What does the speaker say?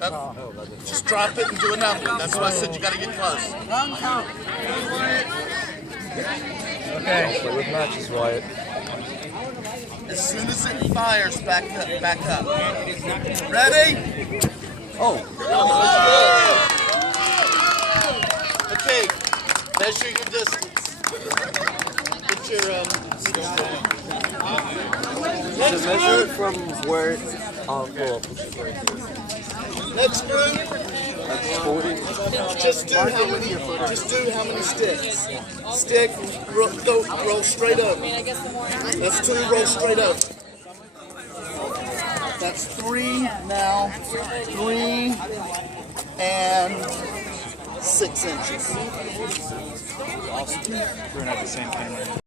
Up. Just drop it and do a number. That's why I said you got to get close. Okay. Play with matches, Wyatt. As soon as it fires, back up, back up. Ready? Oh. Okay. Measure your distance. Put your To measure it from where it's next group. That's 40. Just do how many sticks. Stick, roll straight over. That's 2, roll straight over. That's 3 now. 3 and 6 inches. Awesome. We're gonna have the same camera.